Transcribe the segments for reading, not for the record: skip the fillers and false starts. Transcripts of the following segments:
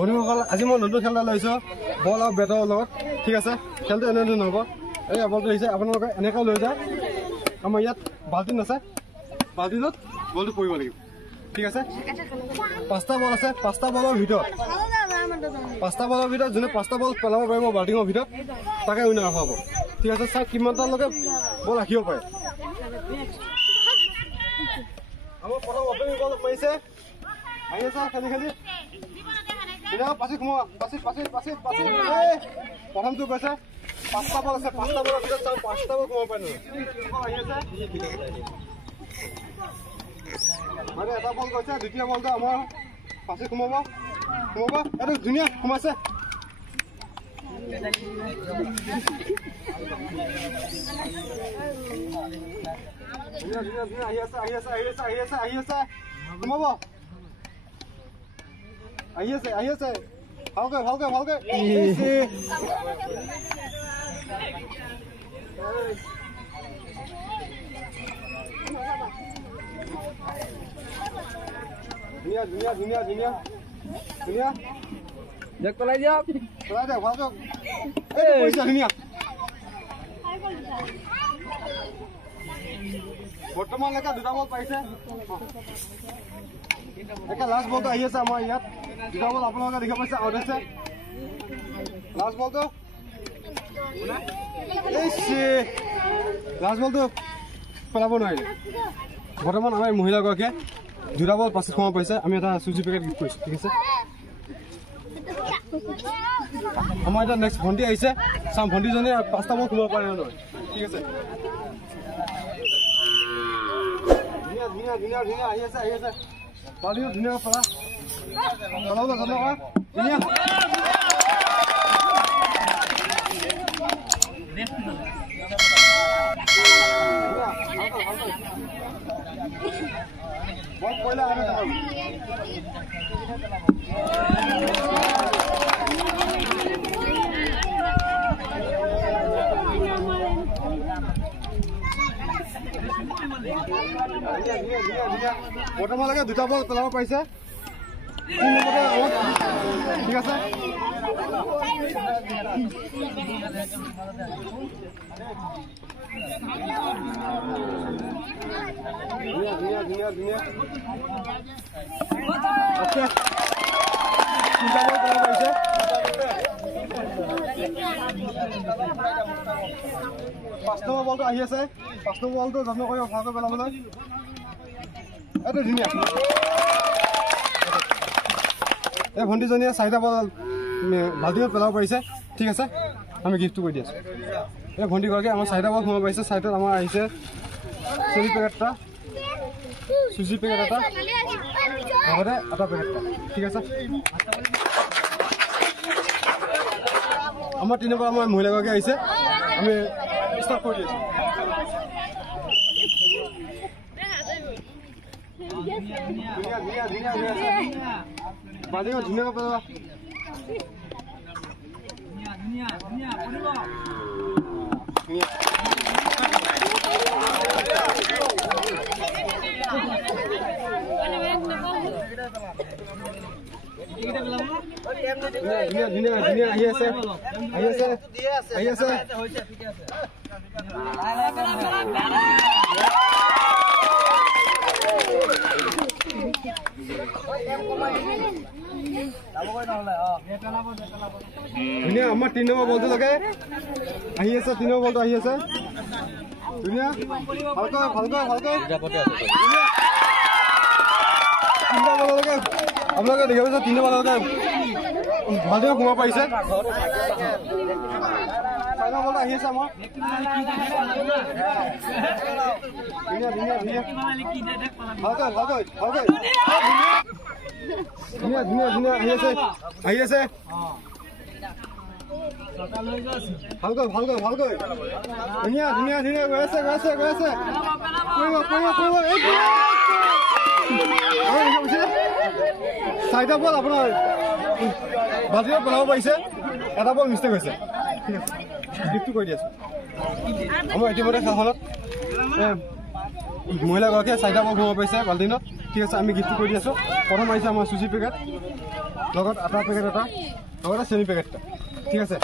বন্ধুসকল আজি মই নতুন খেল এটা লৈছোঁ বল আৰু বেটৰ লগত ঠিক আছে খেলটো এনেধৰণে নহ'ব এই বলটো আহিছে আপোনালোকে এনেকৈ লৈ যায় আমাৰ ইয়াত বাল্টিন আছে বাল্টিনত বলটো পৰিব লাগিব ঠিক আছে 5টা বল আছে 5টা বলৰ ভিতৰত যোনে 5টা বল পেলাব পাৰিব বাল্টিঙৰ ভিতৰত তাকে উইনাৰ হ'ব ঠিক আছে চাওক কিমানটালৈকে বল ৰাখিব পাৰে আমাৰ প্ৰথম অপেনিং বল পাইছে আহি আছে খেলি পাছি সোমোৱা পাছি প্ৰথমটো গৈছে 5টা বল আছে 5টা বলৰ ভিতৰত চাওক 5টা বল সোমাব পাৰে আহি আছে মানে এটা বল গৈছে দ্বিতীয় বলটো আমাৰ পাছি সোমাব এইটো ধুনীয়া সোমাইছে আহি আছে সোমাব আহি আছে ভালকৈ ধুনীয়া দেখ পেলাই দিয়ক ভালকৈ ধুনীয়া বৰ্তমানলৈকে 2টা বল পাইছে লাষ্ট বলটো আহি আছে আমাৰ ইয়াত 2টা বল আপোনালোকে দেখিব পাইছে আউট হৈছে লাষ্ট বলটো পেলাব নোৱাৰিলে বৰ্তমান আমাৰ মহিলাগৰাকীয়ে 2টা বল পাছত সোমাব পাৰিছে আমি এটা চুজি পেকেট গিফ্ট কৰিছোঁ ঠিক আছে আমাৰ এটা নেক্সট ভণ্টি আহিছে চাম ভণ্টিজনীয়ে 5টা বল সোমাব পাৰে নহয় ঠিক আছে ধুনীয়া আহি আছে পালিও ধুনীয়া পেলাব ধুনীয়া বল পয়লা আগে যাও বৰ্তমানলৈকে 2টা বল পেলাব পাৰিছে 3 নম্বৰতে আউট ঠিক আছে ধুনীয়া ওকে 3টা বল পেলাব পাৰিছে 5 নম্বৰ বলটো আহি আছে 5 নম্বৰ বলটো যত্ন কৰি ভালকৈ পেলাবলৈ এইটো ধুনীয়া এই ভণ্টিজনীয়ে 4টা বল বাল্টিঙত পেলাব পাৰিছে ঠিক আছে আমি গিফ্টটো কৰি দি আছোঁ এই ভণ্টিগৰাকী আমাৰ 4টা বল সোমাব পাৰিছে 4টাত আমাৰ আহিছে চুজি পেকেট এটা লগতে এটা পেকেট ঠিক আছে আমাৰ 3 নম্বৰ আমাৰ মহিলাগৰাকী আহিছে আমি ষ্টাৰ্ট কৰি দিছোঁ বাল্টিঙত ধুনীয়াকৈ পেলাবা ধুনীয়া আহি আছে ধুনীয়া আমাৰ 3 নম্বৰ বলটো লাগে আহি আছে 3 নম্বৰ বলটো আহি আছে ধুনীয়া ভালকৈ আপোনালোকে দেখিব পাৰিছে 3 নম্বৰ বললৈকে ভালকৈ সোমাব পাৰিছে 4 নম্বৰ বলটো আহি আছে আমাৰ ধুনীয়া আহি আছে ভালকৈ ধুনীয়া গৈ আছে 4টা বল আপোনাৰ বাজিৰত পেলাব পাৰিছে 1টা বল মিষ্টেক হৈছে ঠিক আছে গিফ্টটো কৰি দি আছোঁ আমাৰ ইতিমধ্যে খেলখনত মহিলাগৰাকীয়ে 4টা বল সোমাব পাৰিছে বাল্টিঙত ঠিক আছে আমি গিফ্টটো কৰি দি আছোঁ প্ৰথম আহিছে আমাৰ চুজি পেকেট লগত আটা পেকেট এটা লগতে চেনি পেকেট এটা ঠিক আছে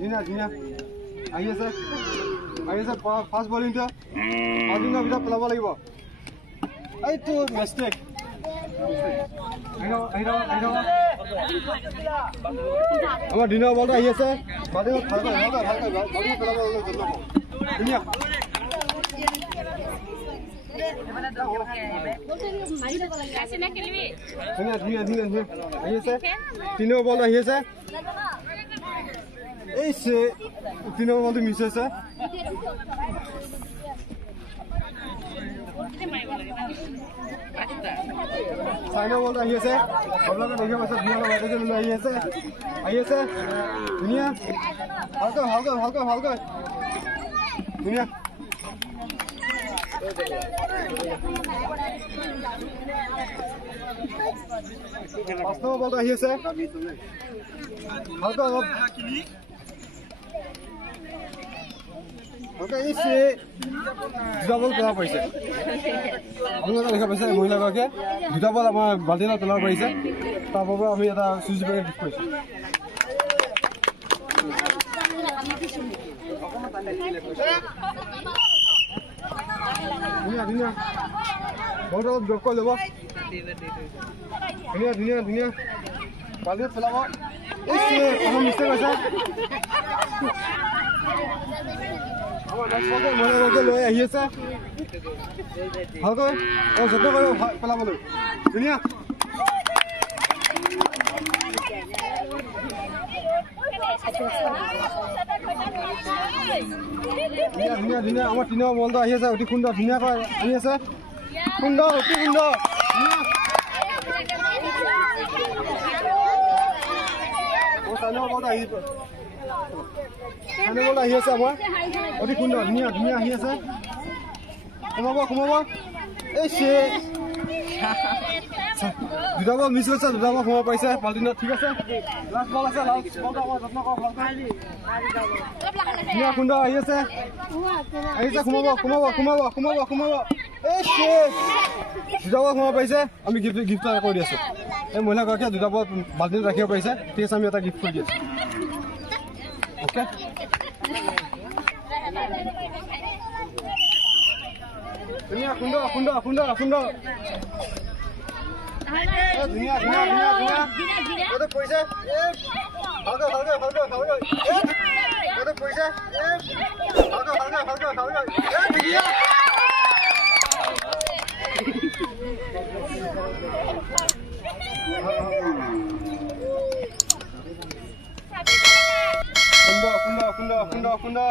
ধুনীয়া আহি আছে ফাৰ্ষ্ট বলিংটো আজিনৰ ভিতৰত পেলাব লাগিব এইটো মিষ্টেক আমাৰ দিনৰ বলটো আহি আছে ভালকৈ পেলাব ধুনীয়া আহি আছে তিনিও বল আহি আছে এই তিনিও বলটো মিছ হৈছে চাইনাও বলটো আহি আছে আপোনালোকে দেখিব পাইছে ধুনীয়া আহি আছে ধুনীয়া ভালকৈ ধুনীয়া পাঁচ নম্বৰ বলটো আহি আছে ভালকৈ অলপ দুটা বল পেলাব পাৰিছে আপোনালোকে দেখা পাইছে মহিলাগৰাকীয়ে দুটা বল আমাৰ বাল্টিঙত পেলাব পাৰিছে তাৰ পৰা আমি এটা চুইচ পেকেট গিফ্ট কৰিছোঁ ধুনীয়া বলটো অলপ ড্ৰপ কৰি ল'ব ধুনীয়া বাল্টিঙত পেলাব অকণমান মিষ্টেক হৈছে মহিলাগৰাকীয়ে লৈ আহি আছে ভালকৈ যত্ন কৰিব পেলাবলৈ ধুনীয়া আমাৰ তিনিও বলটো আহি আছে অতি সুন্দৰ ধুনীয়াকৈ আহি আছে সুন্দৰ অতি সুন্দৰ আহি আছে আমাৰ অতি সুন্দৰ ধুনীয়া আহি আছে সোমাব এই দুটা বল মিছ হৈছে দুটা বল সোমাব পাৰিছে বাল্টিঙত ঠিক আছে লাষ্ট বল আছে যত্ন কৰক ধুনীয়া সুন্দৰ আহি আছে সোমাব এই দুটা বল সোমাব পাৰিছে আমি গিফ্ট এটা কৰি দি আছোঁ এই মহিলাগৰাকীয়ে দুটা বল বাল্টিঙত ৰাখিব পাৰিছে ঠিক আছে আমি এটা গিফ্ট কৰি দি আছোঁ অ'কে ধুনীয়া সুন্দৰ ধুনীয়া পৰিছে ভালকৈ পৰিছে সুন্দৰ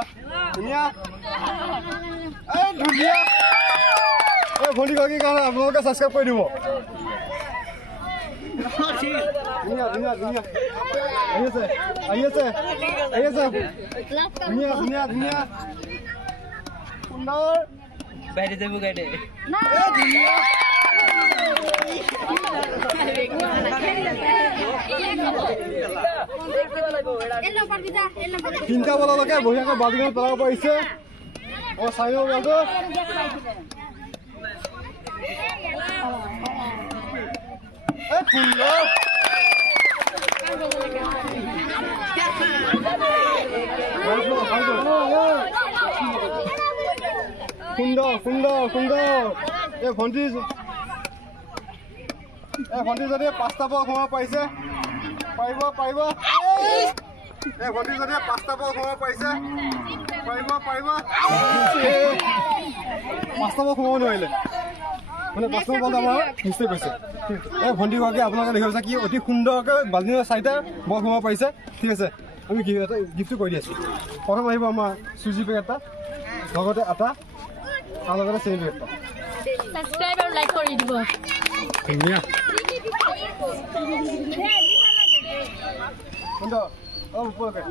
ধুনীয়া এই ভণ্টিগৰাকীৰ কাৰণে আপোনালোকে ছাবস্ক্ৰাইব কৰি দিব ধুনীয়া আহি আছে ধুনীয়া সুন্দৰ বাইৰে যাবো গাড়ি তিনটা বলকে বঢ়িয়াকৈ বাল্টিঙত পেলাব পাৰিছে চাই লব বলটো সুন্দৰ এই ভণ্টি যদি 5টা বল সোমাব পাৰিছে পাৰিব এই ভণ্টি যদি 5টা বল সোমাব পাৰিছে পাৰিব 5টা বল সোমাব নোৱাৰিলে মানে 5 নম্বৰ বল আমাৰ মিষ্টেক হৈছে এই ভণ্টিগৰাকী আপোনালোকে দেখিব কি অতি সুন্দৰকৈ বাল্টিঙৰ 4টা বল সোমাব পাৰিছে ঠিক আছে আমি গিফ্টটো কৰি দি আছোঁ প্ৰথম আহিব আমাৰ চুজি পেকেট এটা লগতে আটা আৰু লগতে চেনি পেকেট এটা সাবস্ক্ৰাইব আৰু লাইক কৰি দিব ধুনীয়া সুন্দৰ ওপৰতে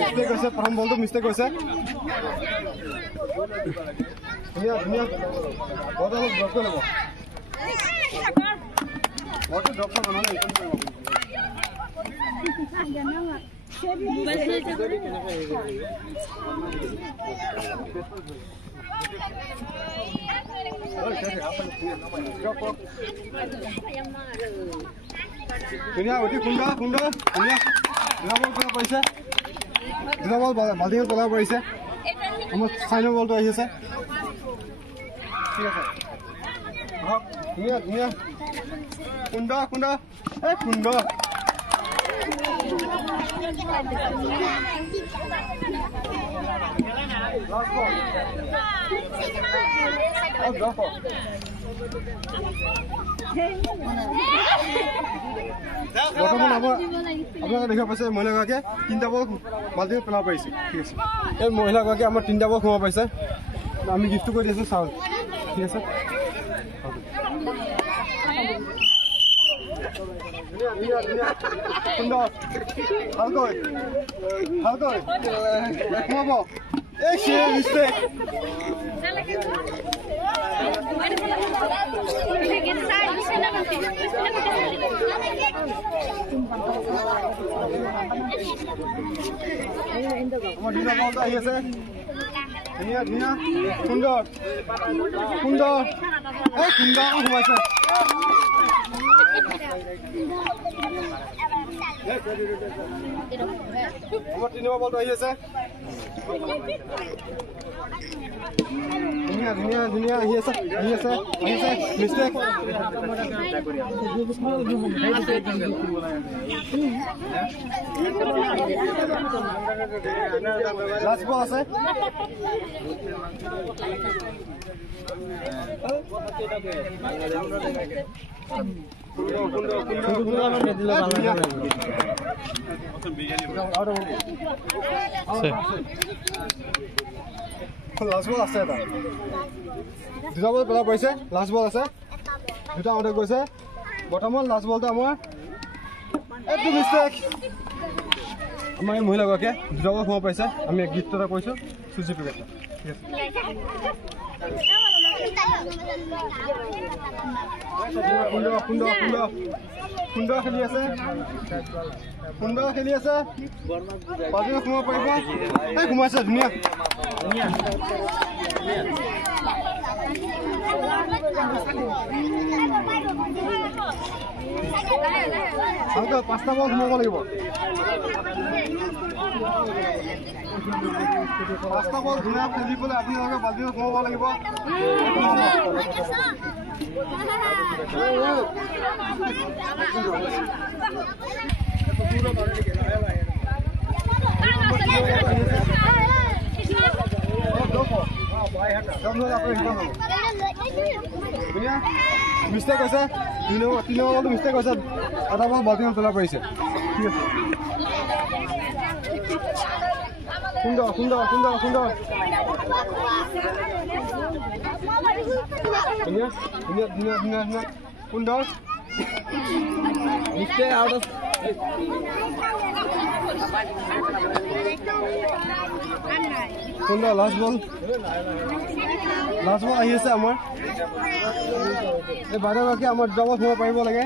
মিষ্টেক হৈছে প্ৰথম বলটো মিষ্টেক হৈছে ধুনীয়া বলটো অলপ ড্ৰপ কৰি ল'ব বলটো ড্ৰপ কৰি বনালে ধুনীয়া অতি সুন্দৰ সুন্দৰ ধুনীয়া দুটা বল পৰিছে দুটা বল বাল্টিঙত পেলাব পাৰিছে আমাৰ চাইনৰ বলটো আহিছে ঠিক আছে ধুনীয়া ধুনীয়া সুন্দৰ সুন্দৰ এই সুন্দৰ বৰ্তমান আপোনালোকে দেখিব পাইছে মহিলাগৰাকীয়ে 3টা বল বাল্টিঙত পেলাব পাৰিছে ঠিক আছে এই মহিলাগৰাকীয়ে আমাৰ 3টা বল সোমাব পাৰিছে আমি গিফ্টটো কৰি দিছোঁ চাউল ঠিক আছে সুন্দৰ ভালকৈ ভালকৈ সোমাব এই মিষ্টেক আমাৰ দুটা বল আহি আছে ধুনীয়া ধুনীয়া সুন্দৰ সুন্দৰ এই সুন্দৰ সোমাইছে আমাৰ 3 নম্বৰ বলটো আহি আছে ধুনীয়া ধুনীয়া ধুনীয়া আহি আছে মিষ্টেক লাষ্ট বল আছে লাষ্ট বল আছে এটা দুটা বল পেলাব পাৰিছে লাষ্ট বল আছে দুটা আউট গৈছে বৰ্তমান লাষ্ট বলটো আমাৰ এইটো মিষ্টেক আমাৰ এই মহিলাগৰাকীয়ে দুটা বল সোমাব পাৰিছে আমি গিফ্ট এটা কৰিছোঁ চুজি পেকেট ঠিক আছে সুন্দৰ সুন্দৰ সুন্দৰ সুন্দৰ খেলি আছে সুন্দৰ খেলি আছে বাজিত সোমাব পাৰিব এই সোমাইছে ধুনীয়া ভালকৈ 5টা বল সোমাব লাগিব 5টা বল ধুনীয়া খেলি পেলাই আপোনালোকে বাজিত সোমাব লাগিব মিষ্টেক হৈছে 3 নম্বৰটো মিষ্টেক হৈছে এটা বল বাল্টিঙত পেলাব পাৰিছে ঠিক আছে সুন্দৰ সুন্দৰ সুন্দৰ সুন্দৰ ধুনীয়া ধুনীয়া ধুনীয়া ধুনীয়া ধুনীয়া সুন্দৰ মিষ্টেক আউট অফ সুন্দৰ লাষ্ট বল আহি আছে আমাৰ এই বাইদেউগৰাকী আমাৰ দুটা বল সোমাব পাৰিব লাগে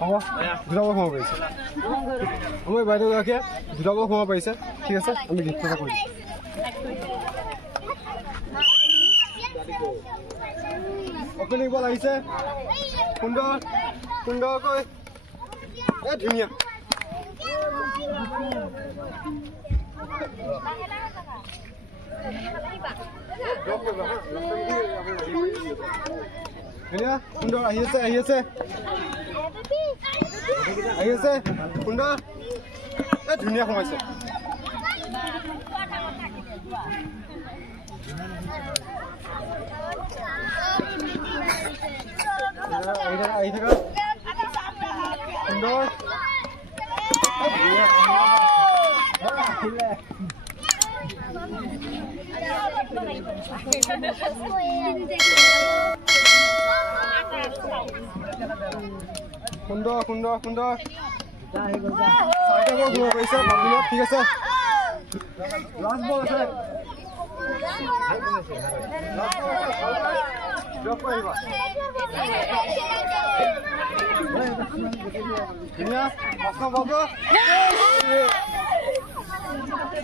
হ'ব দুটা বল সোমাব পাৰিছে আমাৰ বাইদেউগৰাকীয়ে দুটা বল সোমাব পাৰিছে ঠিক আছে আমি গিফ্ট এটা কৰিম অপেনিং বল আহিছে সুন্দৰ সুন্দৰকৈ এই ধুনীয়া ধুনীয়া সুন্দৰ আহি আছে সুন্দৰ এই ধুনীয়া সোমাইছে আহি থকা সুন্দৰ সুন্দৰ সুন্দৰ সুন্দৰ চাৰিটা বল সোমাব পাৰিছে ঠিক আছে লাষ্ট বল আছে ধুনীয়া 5 নম্বৰ বলটো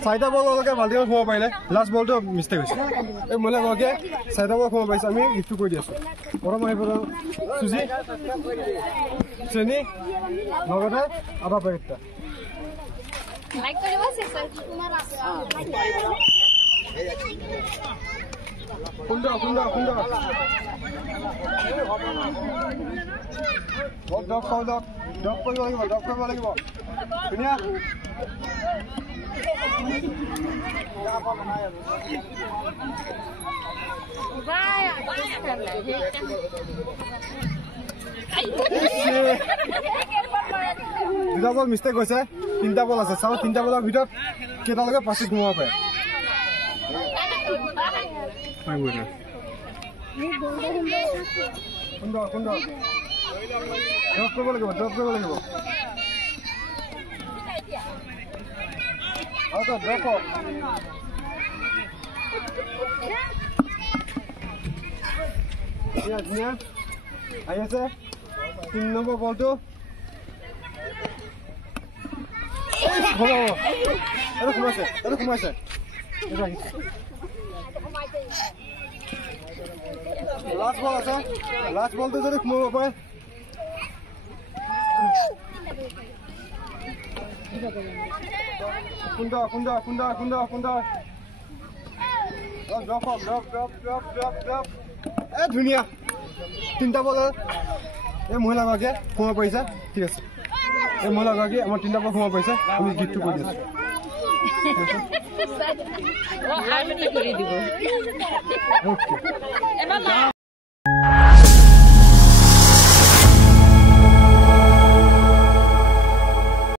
চাৰিটা বললৈকে বাল্টিঙত সোমাব পাৰিলে লাষ্ট বলটো মিষ্টেক হৈছে এই মহিলাগৰাকীয়ে চাৰিটা বল সোমাব পাৰিছে আমি গিফ্টটো কৰি দি আছোঁ প্ৰথম আহিব চুজি চেনি লগতে আধা পেকেটটা সুন্দৰ সুন্দৰ সুন্দৰ ড্ৰপ কৰিব লাগিব ধুনীয়া দুটা বল মিষ্টেক হৈছে তিনিটা বল আছে চাওঁ তিনিটা বলৰ ভিতৰত কেইটালৈকে পাঁচিত সোমাব পাৰে সুন্দৰ সুন্দৰ ড্ৰপ কৰিব লাগিব ড্ৰপ ধুনীয়া আহি আছে 3 নম্বৰ বলটো সোমাইছে লাষ্ট বল আছে লাষ্ট বলটো যদি সোমাব পাৰে সুন্দৰ ধুনীয়া তিনিটা বল এই মহিলাগৰাকীয়ে সোমাব পাৰিছে ঠিক আছে এই মহিলাগৰাকী আমাৰ তিনিটা বল সোমাব পাৰিছে আমি গিফ্টটো কৰি দিছোঁ